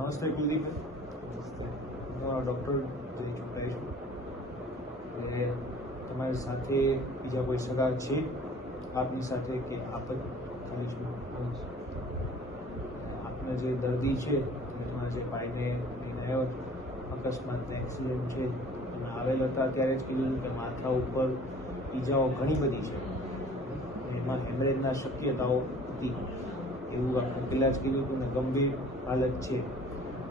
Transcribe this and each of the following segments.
નમસ્તે કુલદીપ. હું ડૉક્ટર જય ચુકાઈ છું. એટલે તમારી સાથે બીજા કોઈ સગા છે આપની સાથે કે આપ જ ખાલી છું? આપના જે દર્દી છે તમારા જે ભાઈને લઈને આવ્યો હતો, અકસ્માતનો એક્સિડન્ટ છે, તમે આવેલ હતા ત્યારે જ કીધું કે માથા ઉપર ઈજાઓ ઘણી બધી છે, એમાં હેમરેજના શક્યતાઓ હતી એવું આપણે પહેલાં જ કીધું હતું ને ગંભીર હાલત છે.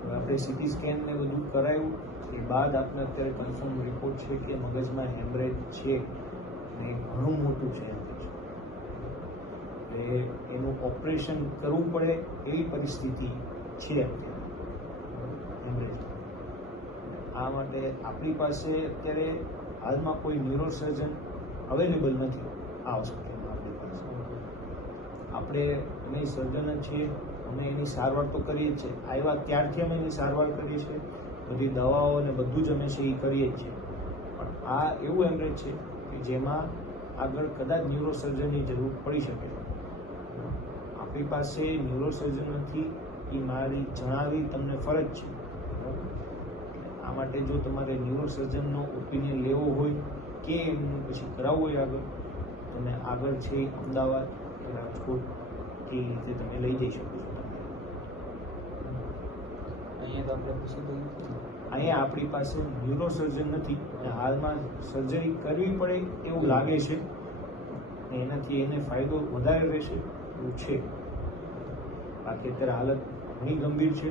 હવે આપણે સીટી સ્કેન ને બધું કરાયું એ બાદ આપણે અત્યારે કન્ફર્મ રિપોર્ટ છે કે મગજમાં હેમરેજ છે અને ઘણું મોટું છે. એટલે એનું ઓપરેશન કરવું પડે એવી પરિસ્થિતિ છે અત્યારે હેમરેજ. આ માટે આપણી પાસે અત્યારે હાલમાં કોઈ ન્યુરોસર્જન અવેલેબલ નથી આ હોસ્પિટલમાં આપણી પાસે. આપણે અમે સર્જન જ છીએ, અમે એની સારવાર તો કરીએ જ છીએ. આવ્યા ત્યારથી અમે એની સારવાર કરીએ છીએ, બધી દવાઓ અને બધું જ અમે છે એ કરીએ જ છીએ. પણ આ એવું હેમરેજ છે કે જેમાં આગળ કદાચ ન્યુરોસર્જનની જરૂર પડી શકે. આપણી પાસે ન્યુરોસર્જન નથી એ મારી જણાવી તમને ફરજ છે. આ માટે જો તમારે ન્યુરોસર્જનનો ઓપિનિયન લેવો હોય કે એમનું પછી કરાવવું હોય આગળ, તમે આગળ છે અમદાવાદ રાજકોટ એ રીતે તમે લઈ જઈ શકો છો. અહીંયા આપણી પાસે ન્યુરોસર્જન નથી અને હાલમાં સર્જરી કરવી પડે એવું લાગે છે અને એનાથી એને ફાયદો વધારે રહેશે એવું છે. બાકી અત્યારે હાલત ઘણી ગંભીર છે.